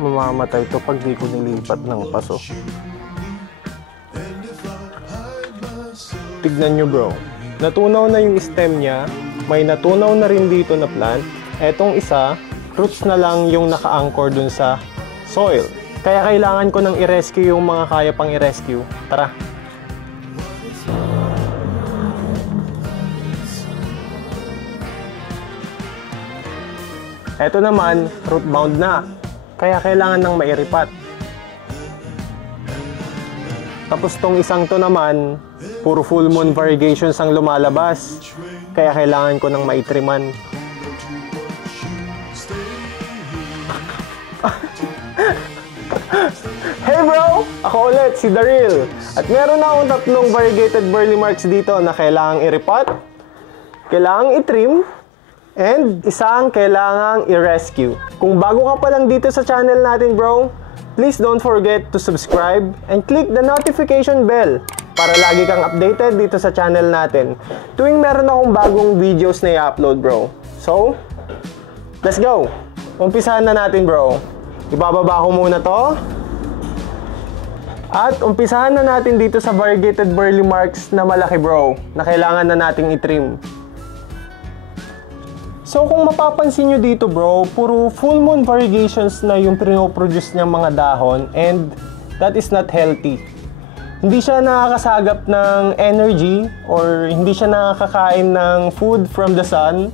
Mamamatay to pag di ko nilipat ng paso. Tignan nyo bro, natunaw na yung stem niya, may natunaw na rin dito na plant. Etong isa, roots na lang yung naka-anchor dun sa soil. Kaya kailangan ko nang i-rescue yung mga kaya pang i-rescue. Tara! Eto naman, root bound na. Kaya kailangan nang mairipat. Tapos tong isang to naman, puro full moon variegations ang lumalabas. Kaya kailangan ko nang maitriman. Hey bro! Ako ulit, si Daryl. At meron na akong tatlong variegated burley marks dito na kailangang i-repot, kailangang i-trim, and isang kailangang i-rescue. Kung bago ka pa lang dito sa channel natin bro, please don't forget to subscribe and click the notification bell para lagi kang updated dito sa channel natin tuwing meron akong bagong videos na i-upload bro. So, let's go! Umpisahan na natin bro. Ibababa ko muna to. At umpisahan na natin dito sa variegated burley marks na malaki bro, na kailangan na nating i-trim. So kung mapapansin nyo dito bro, puro full moon variegations na yung pinoproduce niyang mga dahon, and that is not healthy. Hindi siya nakakasagap ng energy or hindi siya nakakakain ng food from the sun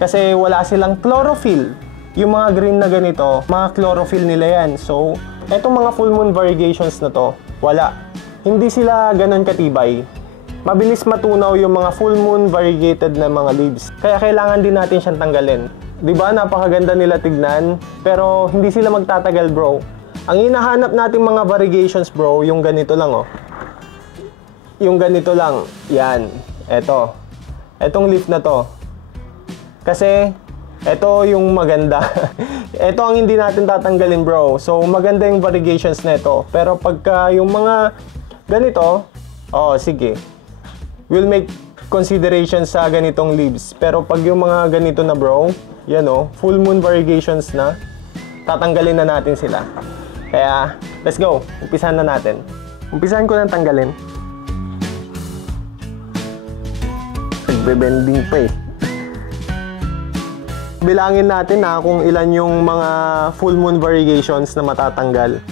kasi wala silang chlorophyll. Yung mga green na ganito, mga chlorophyll nila yan. So, etong mga full moon variegations na to, wala. Hindi sila ganon katibay. Mabilis matunaw yung mga full moon variegated na mga leaves. Kaya kailangan din natin siyang tanggalin. Diba, napakaganda nila tignan, pero hindi sila magtatagal bro. Ang hinahanap nating mga variegations bro, yung ganito lang oh. Yung ganito lang, yan. Eto. Etong leaf na to. Kasi, eto yung maganda. Eto ang hindi natin tatanggalin bro. So, maganda yung variegations na ito. Pero pagka yung mga ganito, oh, sige. We'll make consideration sa ganitong leaves. Pero pag yung mga ganito na bro, yan o, full moon variegations na, tatanggalin na natin sila. Kaya, let's go. Umpisahan na natin. Umpisahan ko nang tanggalin. Nagbe-bending pa eh. Bilangin natin na kung ilan yung mga full moon variegations na matatanggal.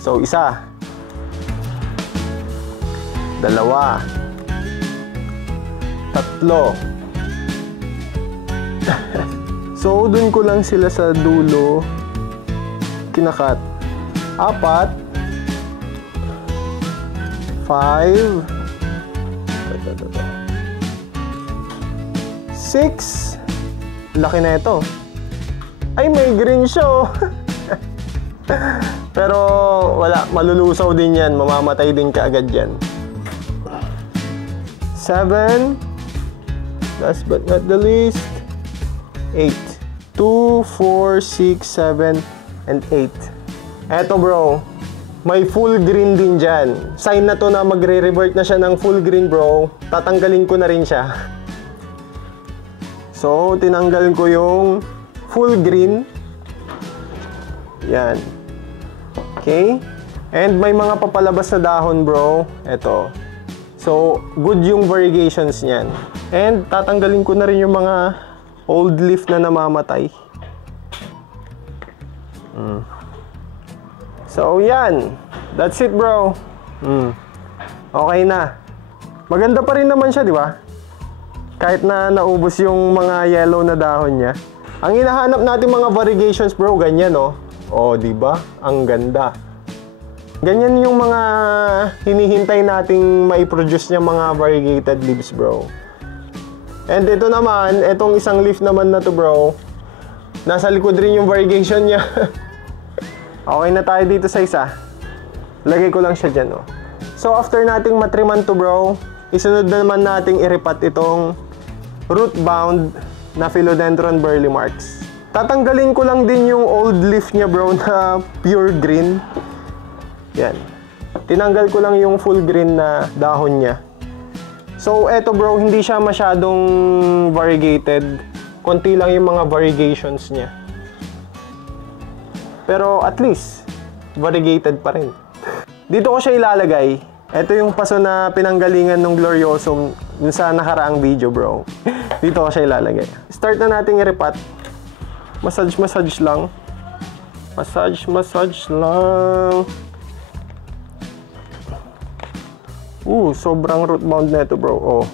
So, isa. Dalawa. Tatlo. So, dun ko lang sila sa dulo kinakat. 4. 5. 6. Laki na ito. Ay, may green siya. Pero, wala. Malulusaw din yan. Mamamatay din kaagad yan. 7. Last but not the least, 8. 2, 4, 6, 7, and 8. Eto bro, may full green din dyan. Sign na to na magre-revert na siya ng full green bro. Tatanggalin ko na rin siya. So, tinanggal ko yung full green. Yan. Okay. And may mga papalabas na dahon bro. Eto. So, good yung variegations niyan. And tatanggalin ko na rin yung mga old leaf na namamatay. So, yan. That's it, bro. Okay na. Maganda pa rin naman siya, di ba? Kahit na naubos yung mga yellow na dahon niya. Ang hinahanap natin mga variegations, bro, ganyan, oh. Oh, di ba? Ang ganda. Ganyan yung mga hinihintay nating mai-produce niya mga variegated leaves, bro. And ito naman, itong isang leaf naman na to bro, nasa likod rin yung variegation niya. Okay na tayo dito sa isa. Lagay ko lang siya dyan, oh. So after nating matriman to bro, isunod na naman nating iripat itong root bound na philodendron burley marks. Tatanggalin ko lang din yung old leaf niya bro na pure green. Yan. Tinanggal ko lang yung full green na dahon niya. So, eto bro, hindi siya masyadong variegated. konti lang yung mga variegations niya. Pero at least, variegated pa rin. Dito ko siya ilalagay. Ito yung paso na pinanggalingan ng Gloriosum dun sa nakaraang video, bro. Dito ko siya ilalagay. Start na natin i-repat. Massage lang. Massage lang. Sobrang root bound na ito, bro. Oh.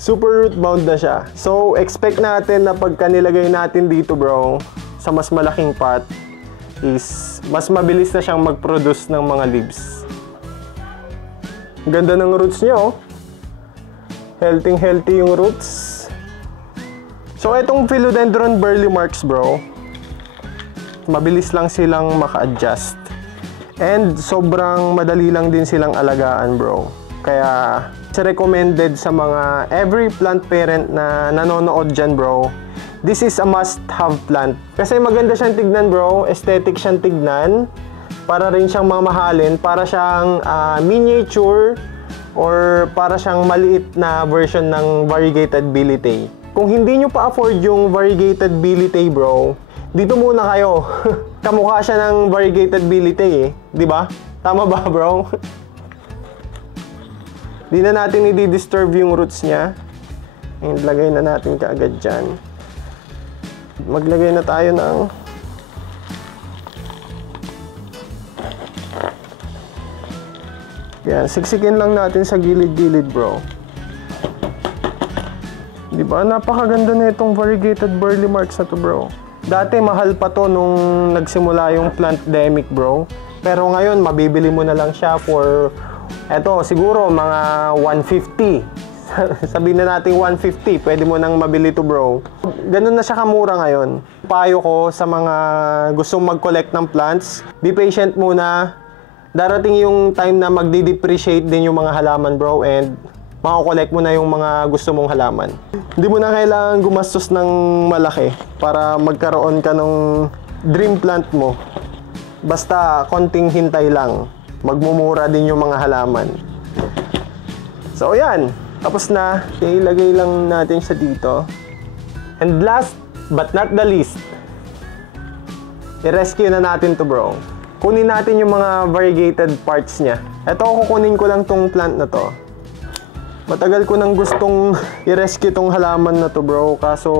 Super root bound na siya. So, expect natin na pagka nilagay natin dito, bro, sa mas malaking pot, is mas mabilis na siyang mag-produce ng mga leaves. Ganda ng roots niya, oh. Healthy yung roots. So, itong Philodendron Burley Marks, bro, mabilis lang silang maka-adjust. And sobrang madali lang din silang alagaan, bro. Kaya, recommended sa mga every plant parent na nanonood dyan, bro. This is a must-have plant. Kasi maganda siyang tignan, bro. Aesthetic siyang tignan. Para rin siyang mamahalin. Para siyang miniature or para siyang maliit na version ng variegated Billy. Kung hindi nyo pa afford yung variegated Billy, bro, dito muna kayo. Kamukha siya ng variegated Billy, eh. Diba? Tama ba, bro? Di na natin i-disturb yung roots niya. And lagay na natin kaagad dyan. Maglagay na tayo ng yan, siksikin lang natin sa gilid-gilid, bro. Di ba? Napakaganda na itong variegated Burley Marks na to, bro. Dati mahal pa to nung nagsimula yung Plantdemic, bro. Pero ngayon, mabibili mo na lang siya for eto, siguro mga 150. Sabihin na natin 150, pwede mo nang mabili to, bro. Ganun na siya kamura ngayon. Payo ko sa mga gustong mag-collect ng plants, be patient muna. Darating yung time na magdi-depreciate din yung mga halaman, bro, and mako-collect mo na yung mga gusto mong halaman. Hindi mo na kailangan gumastos ng malaki para magkaroon ka ng dream plant mo. Basta konting hintay lang, magmumura din yung mga halaman. So, yan. Tapos na. Ilagay lang natin siya dito. And last but not the least, i-rescue na natin to, bro. Kunin natin yung mga variegated parts niya. Ito, kukunin ko lang tong plant na to. Matagal ko nang gustong i-rescue tong halaman na to, bro. Kaso,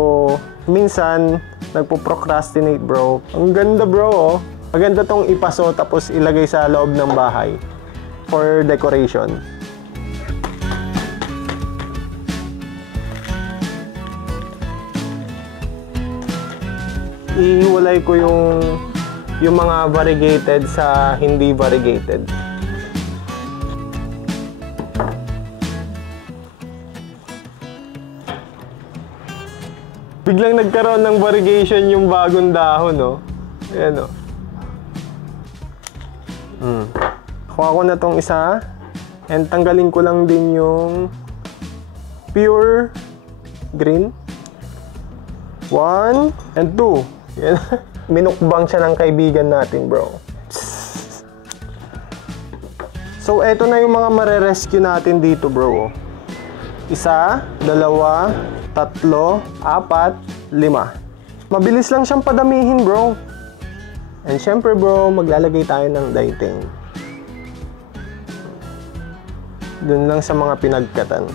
minsan, nagpo-procrastinate, bro. Ang ganda, bro, oh. Maganda tong ipaso tapos ilagay sa loob ng bahay for decoration. Ihiwalay ko yung mga variegated sa hindi variegated. Biglang nagkaroon ng variegation yung bagong dahon, no? Ayan, no? Kuha ko na tong isa. And tanggalin ko lang din yung pure green. 1 and 2. Yan. Minukbang siya ng kaibigan natin, bro. So, eto na yung mga mare-rescue natin dito, bro. 1, 2, 3, 4, 5. Mabilis lang siyang padamihin, bro. And syempre, bro, maglalagay tayo ng lighting. Doon lang sa mga pinagkatan.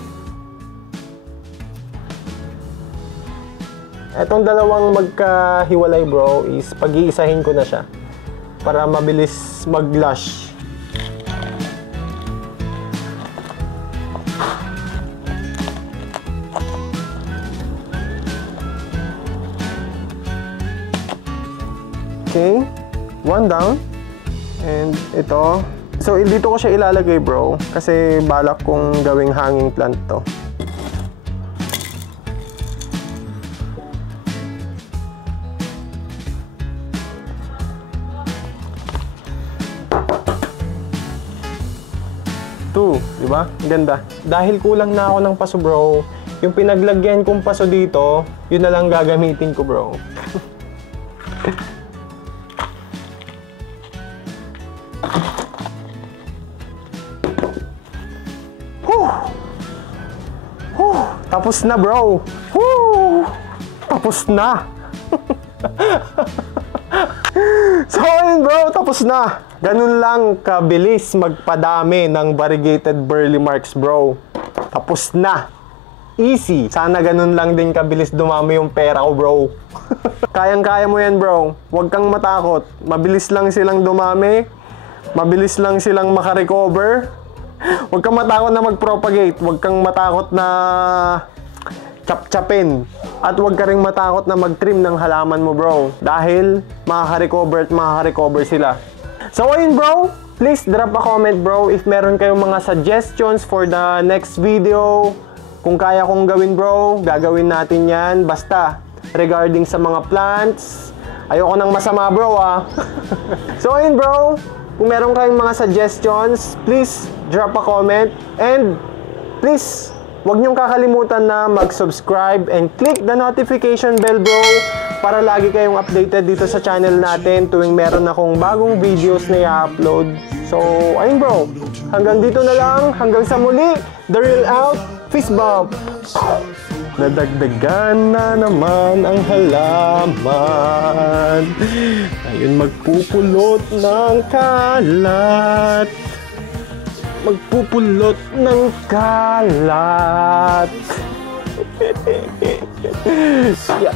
Etong dalawang magkahiwalay, bro, is pag-iisahin ko na siya para mabilis mag-lush. Okay, 1 down. And ito. So, dito ko siya ilalagay, bro. Kasi balak kong gawing hanging plant to. Diba? Ganda. Dahil kulang na ako ng paso, bro, yung pinaglagyan kong paso dito, yun na lang gagamitin ko, bro. Tapos na, bro. tapos na. So ayun bro, tapos na. Ganun lang kabilis magpadami ng variegated burley marks bro. Tapos na. Easy. Sana ganun lang din kabilis dumami yung pera ko bro. Kayang-kaya mo yan bro. Huwag kang matakot. Mabilis lang silang dumami. Mabilis lang silang makarecover. Huwag kang matakot na mag-propagate. Huwag kang matakot na chap-chapin. At huwag ka rin matakot na mag-trim ng halaman mo bro. Dahil makaka-recover at makaka-recover sila. So ayun bro, please drop a comment bro if meron kayong mga suggestions for the next video. Kung kaya kong gawin bro, gagawin natin yan. Basta, regarding sa mga plants, ayoko nang masama bro ah. So ayun bro, kung meron kayong mga suggestions, please drop a comment. And please, huwag niyong kakalimutan na mag-subscribe and click the notification bell bro para lagi kayong updated dito sa channel natin tuwing meron akong bagong videos na i-upload. So, ayun bro, hanggang dito na lang, hanggang sa muli, The Real out, fist bump! Nadagdagan na naman ang halaman. Ayun, magpupulot ng kalat. Magpupulot ng kalat. Yeah.